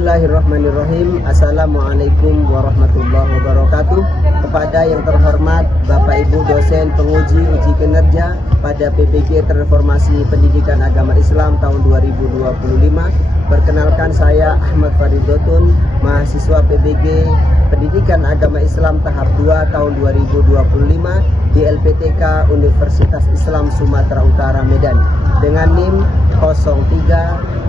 Bismillahirrahmanirrahim. Assalamualaikum warahmatullahi wabarakatuh. Kepada yang terhormat Bapak Ibu dosen penguji uji kinerja pada PBG Transformasi Pendidikan Agama Islam tahun 2025. Perkenalkan, saya Ahmad Faridotun, mahasiswa PBG Pendidikan Agama Islam tahap 2 tahun 2025 di LPTK Universitas Islam Sumatera Utara Medan dengan NIM 031425700641.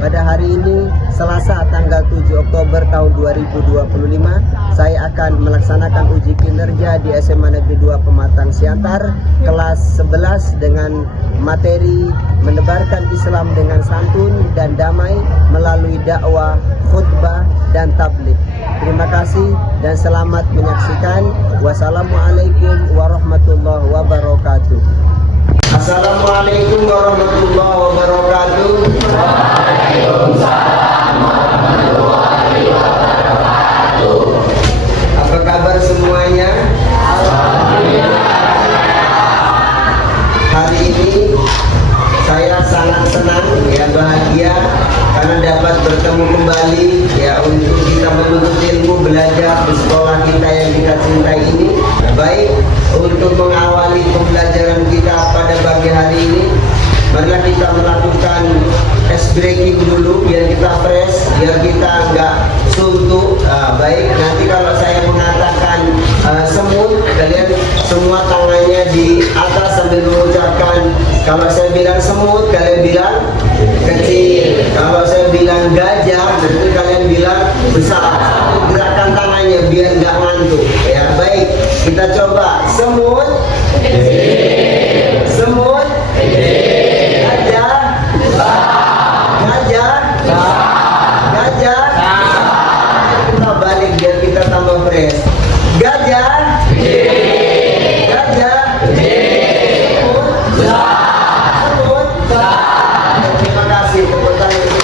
Pada hari ini Selasa tanggal 7 Oktober tahun 2025, saya akan melaksanakan uji kinerja di SMA Negeri 2 Pematang Siantar kelas 11 dengan materi menebarkan Islam dengan santun dan damai melalui dakwah, khutbah, dan tabligh. Terima kasih dan selamat menyaksikan. Wassalamualaikum warahmatullahi wabarakatuh. Assalamualaikum warahmatullahi wabarakatuh. Waalaikumsalam warahmatullahi wabarakatuh. Apa kabar semuanya? Alhamdulillah. Hari ini saya sangat senang, bahagia karena dapat bertemu kembali untuk kita menuntut ilmu, belajar di sekolah kita yang kita cintai ini. Baik, untuk mengawali pembelajaran kita pada pagi hari ini, marilah kita melakukan ice breaking dulu biar kita fresh, biar kita nggak suntuk. Baik, nanti kalau saya mengatakan semut, kalian semua tangannya di atas sambil mengucapkan. Kalau saya bilang semut, kalian bilang kecil. Kalau saya bilang gajah, berarti kalian bilang besar. Gerakan tangannya biar nggak ngantuk. Baik, kita coba. Semut kecil. Semut kecil. Gajah gajah gajah. Kita balik biar kita tambah fresh. Gajah kecil. Gajah kecil. Semut besar. Terima kasih, tepuk tangan.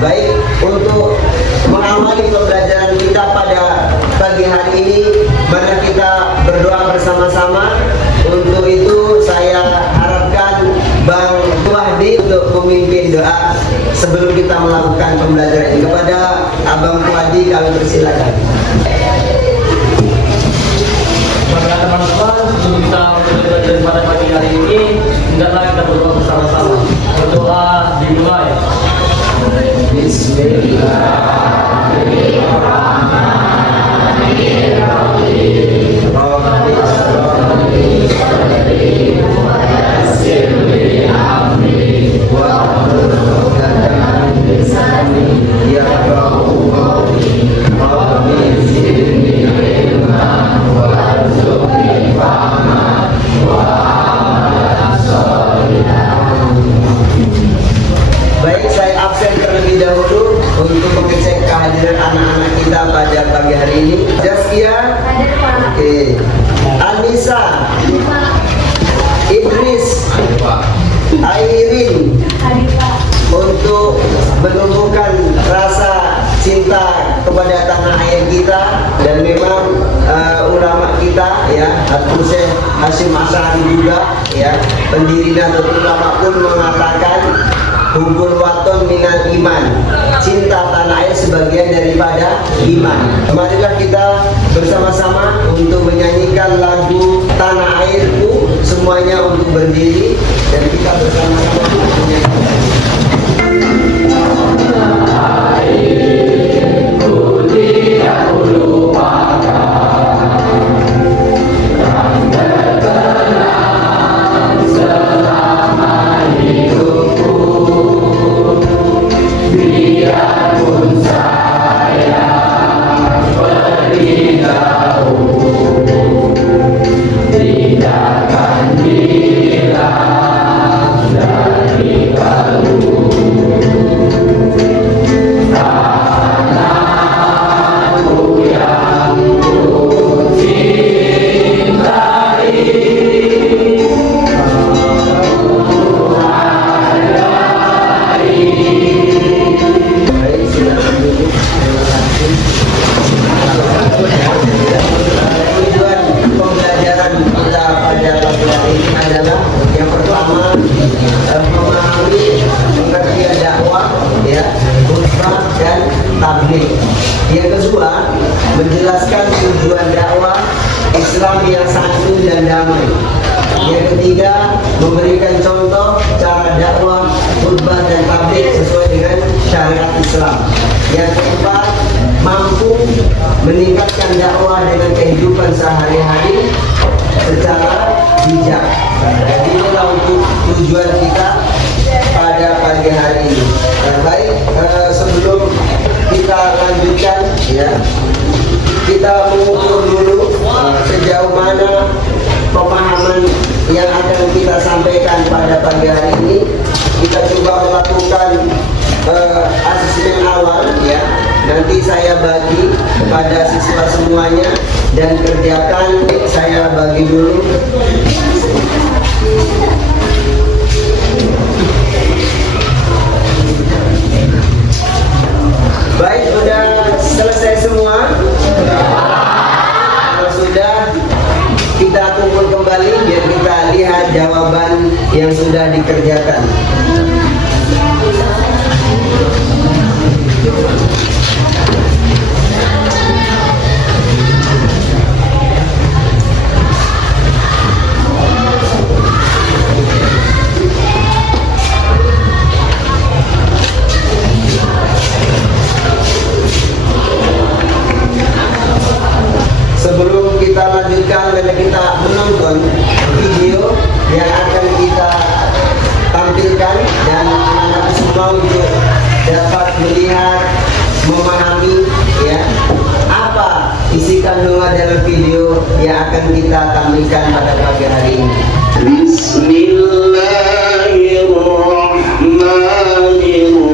Baik, untuk mengawali pembelajaran kita pada pagi hari ini, mari kita berdoa bersama-sama. Untuk itu saya harapkan Bang Tuahdi untuk memimpin doa sebelum kita melakukan pembelajaran ini. Kepada Abang Tuahdi kami persilakan. Pada teman-teman, sebelum kita belajar pada pagi hari ini, hendaklah kita berdoa bersama-sama. Berdoa dimulai. Bismillahirrahmanirrahim. Baik, saya absen terlebih dahulu untuk mengecek kehadiran anak-anak kita pada pagi hari ini. Jaskia, oke. Anissa, Idris, Airin, untuk menumbuhkan rasa cinta kepada tanah air kita. Dan memang ulama kita Habib Syekh Hasyim Asy'ari juga pendiri Nahdlatul Ulama pun mengatakan hubbul waton minal iman, cinta tanah air sebagian daripada iman. Marilah kita bersama-sama untuk menyanyikan lagu Tanah Airku, semuanya untuk berdiri dan kita bersama-sama menyanyikan. Tidak akan hilang. memahami pengertian dakwah, ya, khutbah dan tabligh. Yang kedua, menjelaskan tujuan dakwah Islam yang santun dan damai. Yang ketiga, memberikan contoh cara dakwah, khutbah dan tabligh sesuai dengan syariat Islam. Yang keempat, mampu meningkatkan dakwah dengan kehidupan sehari-hari secara bijak. Jadi inilah untuk tujuan kita pada pagi hari ini. Baik, sebelum kita lanjutkan, ya, kita mengukur dulu sejauh mana pemahaman yang akan kita sampaikan pada pagi hari ini. Kita coba melakukan asesmen awal, ya. Nanti saya bagi kepada siswa semuanya dan kerjakan. Saya bagi dulu. Baik, sudah selesai semua? Kalau sudah, kita kumpul kembali biar kita lihat jawaban yang sudah dikerjakan. Sebelum kita lanjutkan, karena kita menonton video yang akan kita tampilkan dan anak semua untuk dapat melihat, memahami, ya, apa isi kandungan dalam video yang akan kita tampilkan pada pagi hari ini. Bismillahirrahmanirrahim.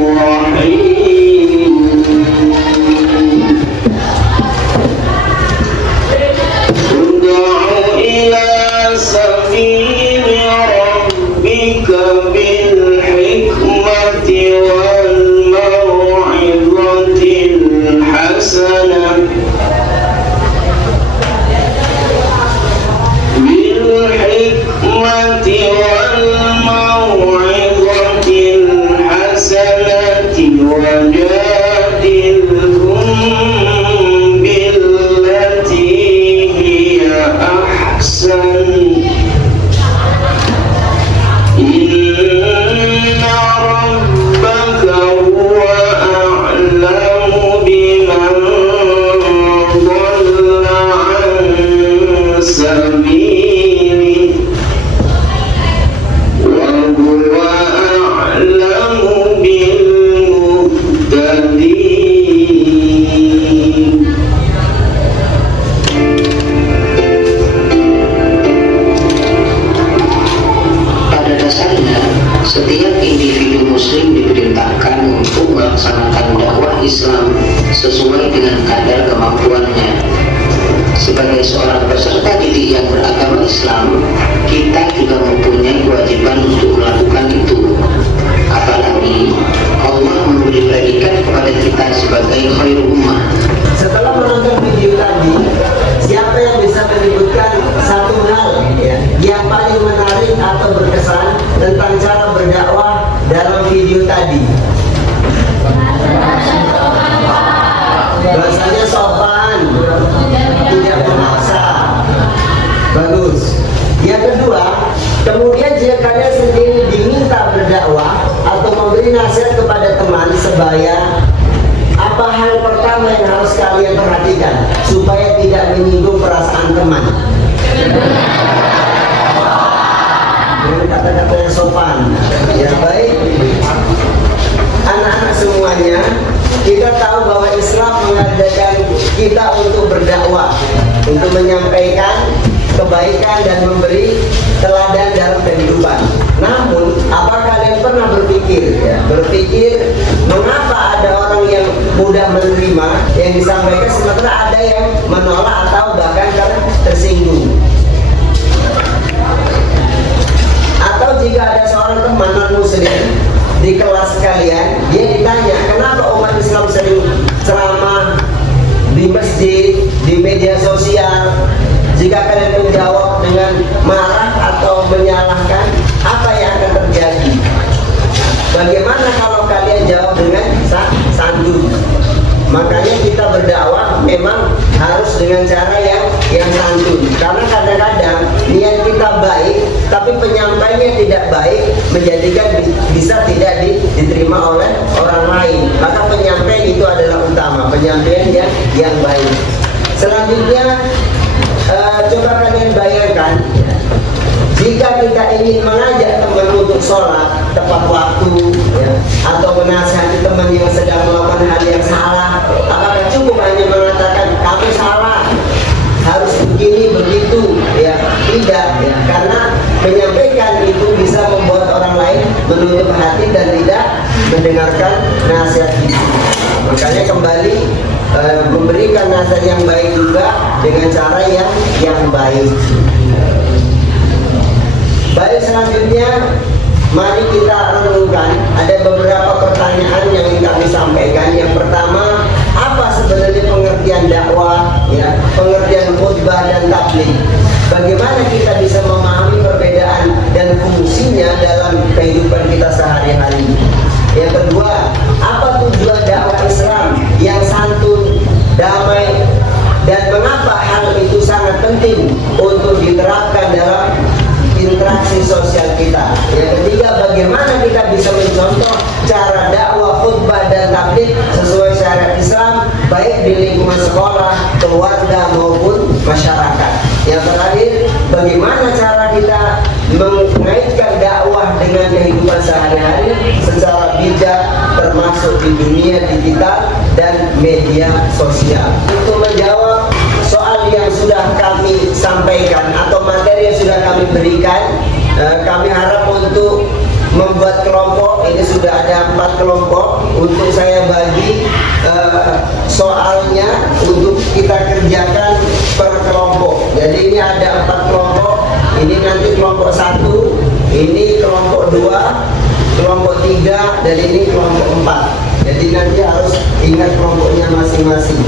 Untuk menyampaikan kebaikan dan memberi teladan dalam kehidupan. Namun, apa kalian pernah berpikir mengapa ada orang yang mudah menerima yang disampaikan, sementara ada yang menolak atau bahkan tersinggung? Atau jika ada seorang teman non-muslim di kelas kalian, dia ditanya, kenapa umat Islam sering ceramah di masjid, di media sosial? Jika kalian menjawab dengan marah atau menyalahkan, apa yang akan terjadi? tidak baik menjadikan bisa tidak diterima oleh orang lain. Maka penyampaian itu adalah utama, penyampaian yang baik. Selanjutnya, coba kalian bayangkan, jika kita ingin mengajak teman untuk sholat tepat waktu, ya, atau menasihati teman yang sedang melakukan hal yang salah, apakah cukup hanya mengatakan kamu salah, harus begini begitu? Ya, tidak, ya, karena menyampaikan itu bisa membuat orang lain menutup hati dan tidak mendengarkan nasihat itu. Makanya kembali memberikan nasihat yang baik juga dengan cara yang baik. Baik, selanjutnya mari kita renungkan, ada beberapa pertanyaan yang ingin kami sampaikan. Yang pertama, apa sebenarnya pengertian dakwah, ya, pengertian khutbah dan tabligh? Bagaimana kita bisa memahami perbedaan dan fungsinya dalam kehidupan kita sehari-hari? Yang kedua, apa tujuan dakwah Islam yang santun, damai, dan mengapa hal itu sangat penting untuk diterapkan dalam interaksi sosial kita? Yang ketiga, bagaimana kita bisa mencontoh cara dakwah, khutbah, dan tabligh sesuai syariat Islam, baik di lingkungan sekolah, keluarga, maupun masyarakat. Yang terakhir, bagaimana cara kita mengaitkan dakwah dengan kehidupan sehari-hari secara bijak, termasuk di dunia digital dan media sosial. Untuk menjawab soal yang sudah kami sampaikan atau materi yang sudah kami berikan, kami harap untuk membuat kelompok. Ini sudah ada 4 kelompok. Untuk saya bagi soalnya untuk kita kerjakan per kelompok. Jadi ini ada 4 kelompok. Ini nanti kelompok 1, ini kelompok 2, kelompok 3, dan ini kelompok 4. Jadi nanti harus ingat kelompoknya masing-masing.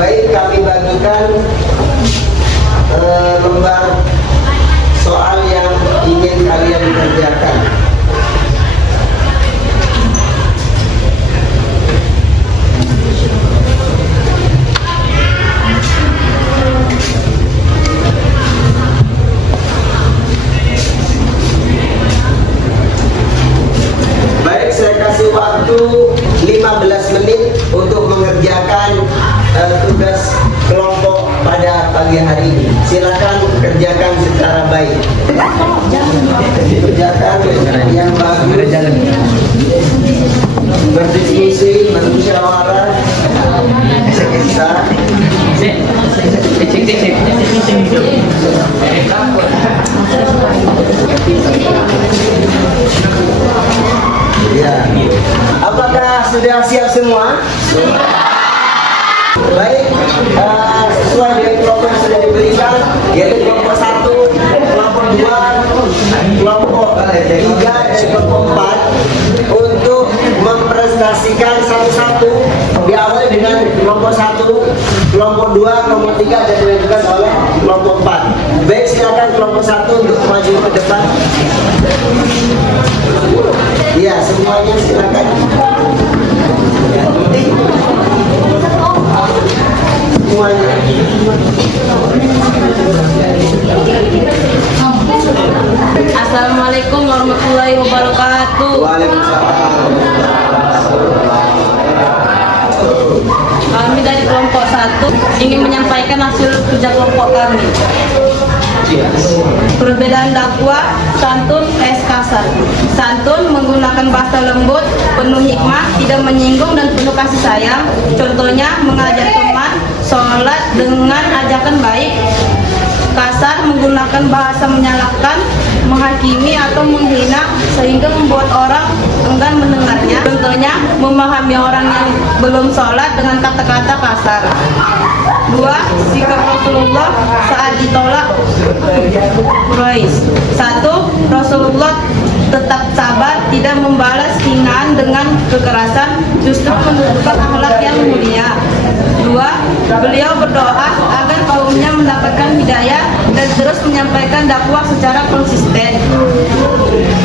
Baik, kami bagikan lembar soal yang ingin kalian kerjakan. Baik, saya kasih waktu 15 menit untuk mengerjakan tugas kelompok pada pagi hari ini. Silakan kerjakan secara baik. Kerjakan yang bagus. Berdiskusi, bermusyawarah, bisa. Ya. Apakah sudah siap semua? Baik, sesuai dengan kelompok yang sudah diberikan, yaitu kelompok 1, kelompok 2, kelompok 3, dan kelompok 4, untuk mempresentasikan satu-satu, diawali dengan kelompok 1, kelompok 2, kelompok 3, dan dilanjutkan oleh kelompok 4. Baik, silakan kelompok 1 untuk maju ke depan. Ya, semuanya silakan. Semuanya. Assalamualaikum warahmatullahi wabarakatuh. Waalaikumsalam. Kami dari kelompok 1 ingin menyampaikan hasil kerja kelompok kami. Perbedaan dakwah, santun, kasar. Santun menggunakan bahasa lembut, penuh hikmah, tidak menyinggung dan penuh kasih sayang. Contohnya mengajak teman sholat dengan ajakan baik. Kasar menggunakan bahasa menyalahkan, menghakimi atau menghina sehingga membuat orang enggan mendengarnya. Contohnya memahami orang yang belum sholat dengan kata-kata kasar. 2. Sikap Rasulullah saat ditolak Quraisy. 1. Rasulullah tetap sabar, tidak membalas hinaan dengan kekerasan, justru menunjukkan akhlak yang mulia. 2. Beliau berdoa agar kaumnya mendapatkan hidayah dan terus menyampaikan dakwah secara konsisten.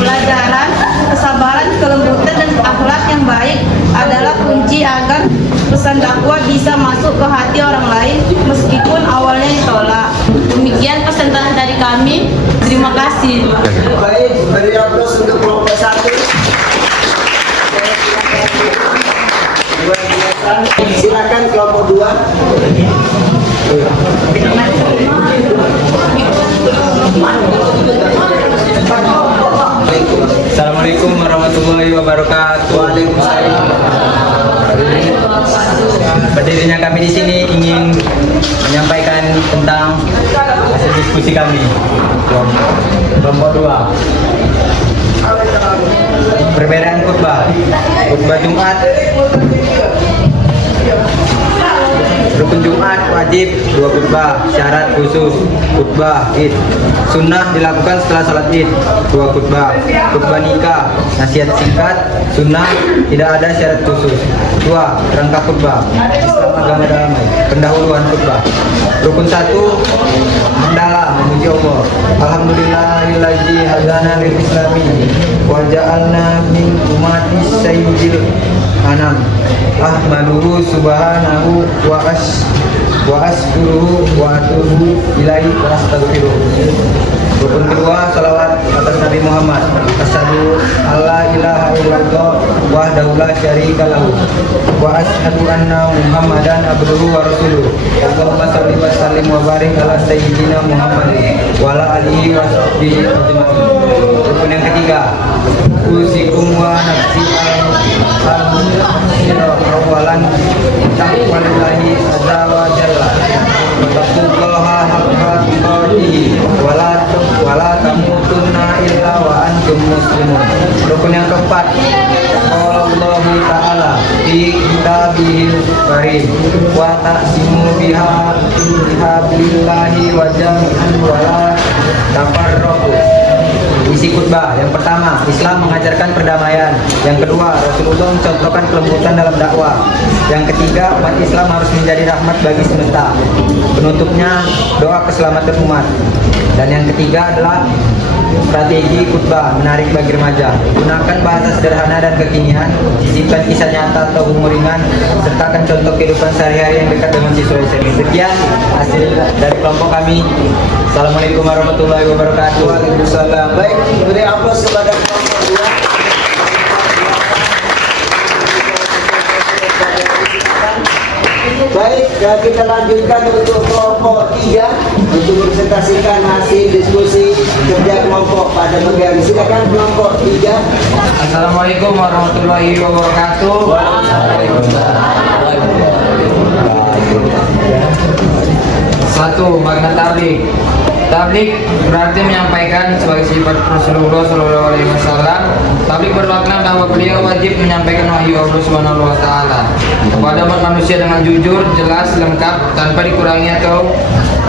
Pelajaran, kesabaran, kelembutan, dan akhlak yang baik adalah kunci agar pesan dakwah bisa masuk ke hati orang lain meskipun awalnya ditolak. Demikian presentasi dari kami. Terima kasih. Baik, Assalamualaikum warahmatullahi wabarakatuh. Waalaikumsalam. Berdirinya kami di sini ingin menyampaikan tentang hasil diskusi kami. Kelompok 2. Perbedaan khutbah. Khutbah Jumat. Rukun Jumat wajib 2 khutbah, syarat khusus khutbah Id. Sunnah dilakukan setelah salat Id 2 khutbah. Khutbah nikah, nasihat singkat, sunnah, tidak ada syarat khusus. 2. Rangka khutbah. Islam agama damai. Pendahuluan khutbah. Rukun 1. Hamdalah, memuji Allah. Alhamdulillahillazi hadana lil islami wa ja'alna min ummati sayyidil anam. Ahmaduhu subhanahu wa askuruhu wa atubu ilaihi wa astaghfiruh. Rukun kedua, salawat atas Nabi Muhammad. Asyhadu alla ilaha illallah wahdahu la syarika lahu wa asyhadu anna Muhammadan abduhu wa rasuluh. Allahumma shalli wa sallim wa barik ala sayyidina Muhammad wa ala alihi wa sahbihi ajmain. Rukun yang ketiga, usikum wa nafsi awalan taqwallahi azza wa jalla wa taqullaha haqqa tuqatih wa la tamutunna illa wa antum muslimun. Rukun yang keempat, Allahu ta'ala fi kitabihil karim wa taqsimu bihablillahi wa jami'an wa la tafarraqu. Isi khutbah. Yang pertama, Islam mengajarkan perdamaian. Yang kedua, Rasulullah mencontohkan kelembutan dalam dakwah. Yang ketiga, umat Islam harus menjadi rahmat bagi semesta. Penutupnya, doa keselamatan umat. Dan yang ketiga adalah strategi khutbah menarik bagi remaja. Gunakan bahasa sederhana dan kekinian, sisipkan kisah nyata atau humor ringan, sertakan contoh kehidupan sehari-hari yang dekat dengan siswa SMP. Sekian hasil dari kelompok kami. Assalamualaikum warahmatullahi wabarakatuh. Waalaikumsalam. Baik, beri aplaus kepada kelompok 2. Baik, kita lanjutkan untuk kelompok 3 untuk presentasikan hasil diskusi kerja kelompok pada pagi hari. Silakan kelompok 3. Assalamualaikum warahmatullahi wabarakatuh. Satu, makna tablik. Tablik berarti menyampaikan sebagai sifat Rasulullah SAW. Tablik bermakna bahwa beliau wajib menyampaikan wahyu Allah Subhanahu wa taala kepada umat manusia dengan jujur, jelas, lengkap, tanpa dikurangi atau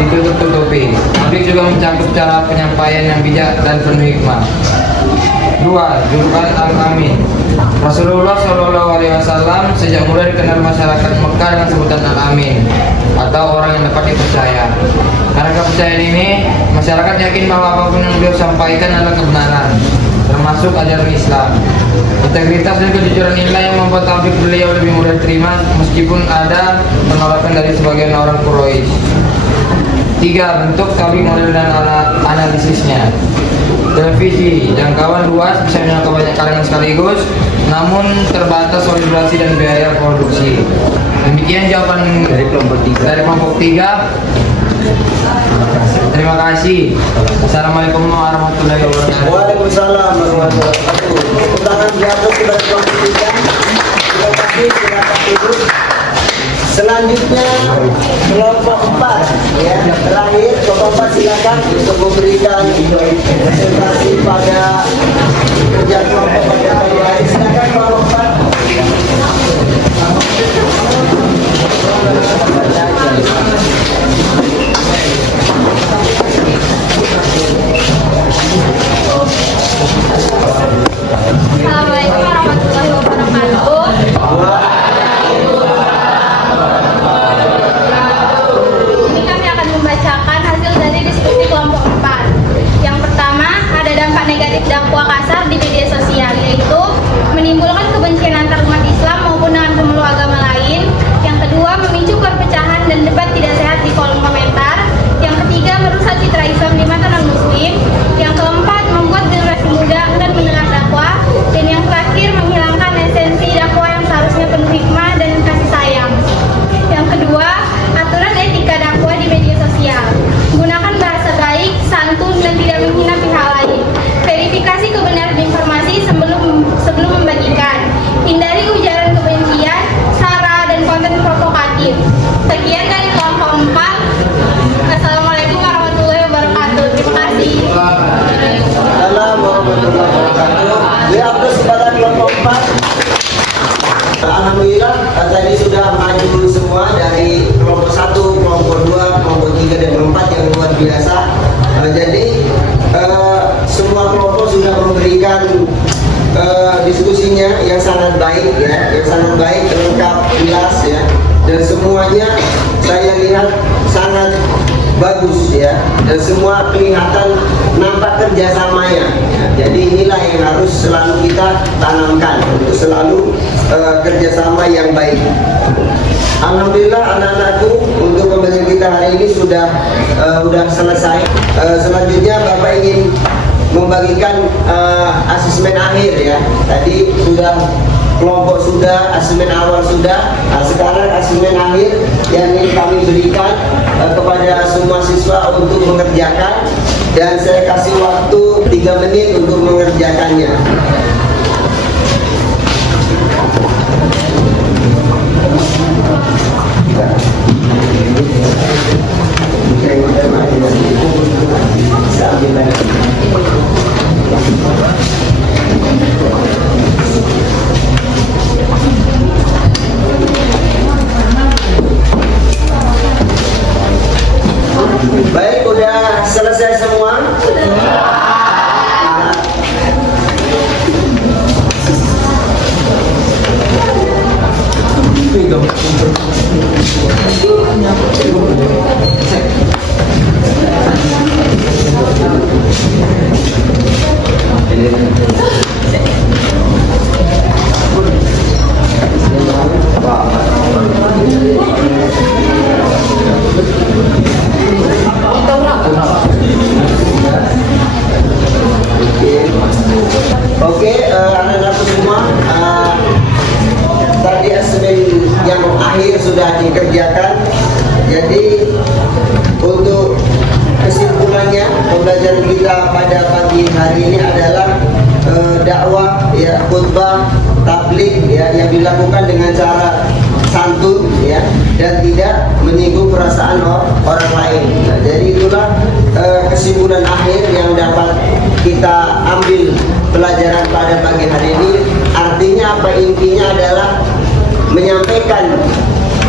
ditutup-tutupi. Tablik juga mencakup cara penyampaian yang bijak dan penuh hikmah. 2. Julukan Al-Amin. Rasulullah SAW sejak muda dikenal masyarakat Mekah dengan sebutan Al-Amin atau orang yang dapat dipercaya. Karena kepercayaan ini, masyarakat yakin bahwa apapun yang beliau sampaikan adalah kebenaran, termasuk ajaran Islam. Integritas dan kejujuran inilah yang membuat tablik beliau lebih mudah diterima meskipun ada penolakan dari sebagian orang Quraisy. 3. Bentuk tablik model dan analisisnya. Televisi, jangkauan luas, bisa menjangkau banyak kalangan sekaligus, namun terbatas oleh durasi dan biaya produksi. Demikian jawaban dari kelompok 3. Terima kasih. Assalamualaikum warahmatullahi wabarakatuh. Waalaikumsalam warahmatullahi wabarakatuh. Tepuk tangan di atas kepada kelompok 3. Terima kasih, silakan duduk. Selanjutnya kelompok 4 ya, terakhir kelompok 4 silakan untuk memberikan presentasi pada kerja kelompok pada pagi hari. Silakan kelompok 4. Assalamualaikum warahmatullahi wabarakatuh. Ini kami akan membacakan hasil dari diskusi kelompok 4. Yang pertama, ada dampak negatif dakwah kasar diskusinya yang sangat baik ya, yang sangat baik, lengkap, jelas ya, dan semuanya saya lihat sangat bagus ya, dan semua kelihatan nampak kerjasamanya ya. Jadi inilah yang harus selalu kita tanamkan untuk selalu kerjasama yang baik. Alhamdulillah anak-anakku, untuk pembelajaran kita hari ini sudah selesai. Selanjutnya Bapak ingin membagikan asesmen akhir ya. Tadi sudah kelompok sudah, asesmen awal sudah. Nah, sekarang asesmen akhir yang ingin kami berikan kepada semua siswa untuk mengerjakan, dan saya kasih waktu 3 menit untuk mengerjakannya. Baik, udah selesai semua? Oke, anak-anakku semua, tadi asesmen yang akhir sudah dikerjakan. Jadi untuk kesimpulannya, pembelajaran kita pada pagi hari ini adalah dakwah ya, khutbah, tabligh ya, yang dilakukan dengan cara santun ya, dan tidak menyinggung perasaan orang lain. Nah, jadi itulah kesimpulan akhir yang dapat kita ambil pelajaran pada pagi hari ini. Artinya apa? Intinya adalah menyampaikan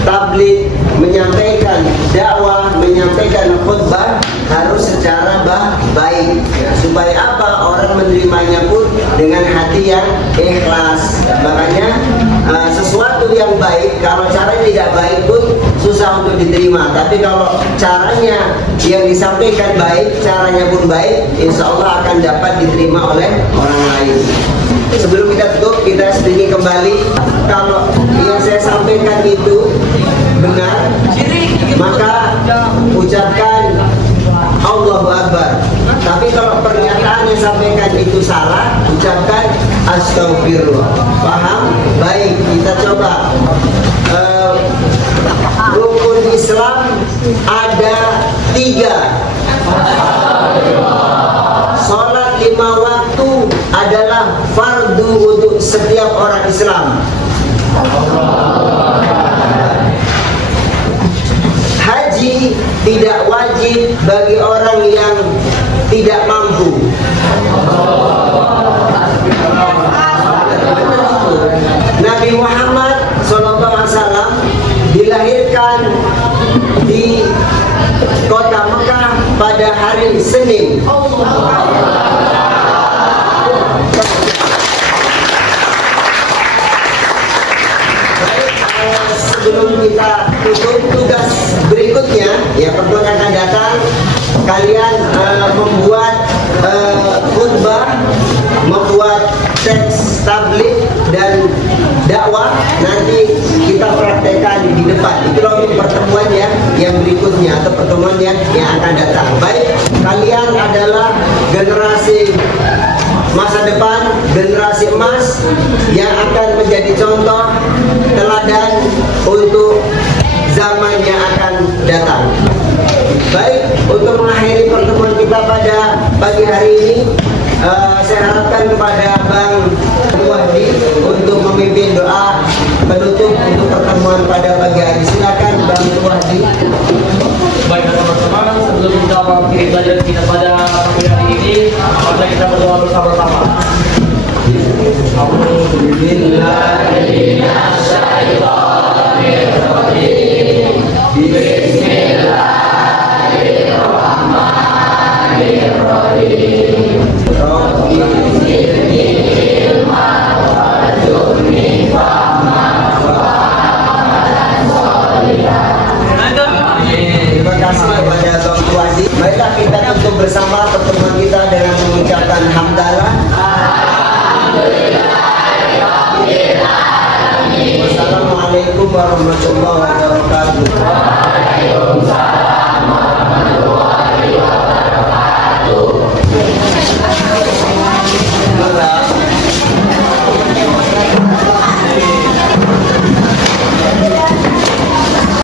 tabligh, menyampaikan dakwah, menyampaikan khutbah harus secara baik ya, supaya apa? Orang menerimanya pun dengan hati yang ikhlas. Makanya sesuatu yang baik, kalau caranya tidak baik pun susah untuk diterima. Tapi kalau caranya yang disampaikan baik, caranya pun baik, insya Allah akan dapat diterima oleh orang lain. Sebelum kita tutup, kita sedikit kembali. Kalau yang saya sampaikan itu benar, maka ucapkan Allahu Akbar. Tapi kalau pernyataan yang sampaikan itu salah, ucapkan Astagfirullah. Paham? Baik, kita coba. Rukun Islam ada 3. Sholat 5 waktu adalah fardu untuk setiap orang Islam. Haji tidak wajib bagi orang yang tidak mampu. Nabi Muhammad SAW dilahirkan di kota Mekah pada hari Senin. Sebelum kita tutup, tugas berikutnya ya, pertemuan yang akan datang, kalian membuat khutbah, membuat teks tabligh dan dakwah. Nanti kita praktekkan di depan. Itulah untuk pertemuan ya, yang berikutnya atau pertemuan yang akan datang. Baik, kalian adalah generasi masa depan, generasi emas yang akan menjadi contoh teladan untuk zaman yang akan datang. Baik, untuk mengakhiri pertemuan kita pada pagi hari ini, saya harapkan kepada Bang Wahdi untuk memimpin doa penutup untuk pertemuan pada pagi hari. Silakan Bang Wahdi. Baik teman-teman, sebelum kita mengakhiri pelajaran kita pada pagi hari ini, mari kita berdoa bersama-sama. Bismillahirrahmanirrahim. kasih kepada Bang Tuadi. Marilah kita tutup bersama pertemuan kita dengan mengucapkan hamdalah. Wassalamualaikum warahmatullahi wabarakatuh.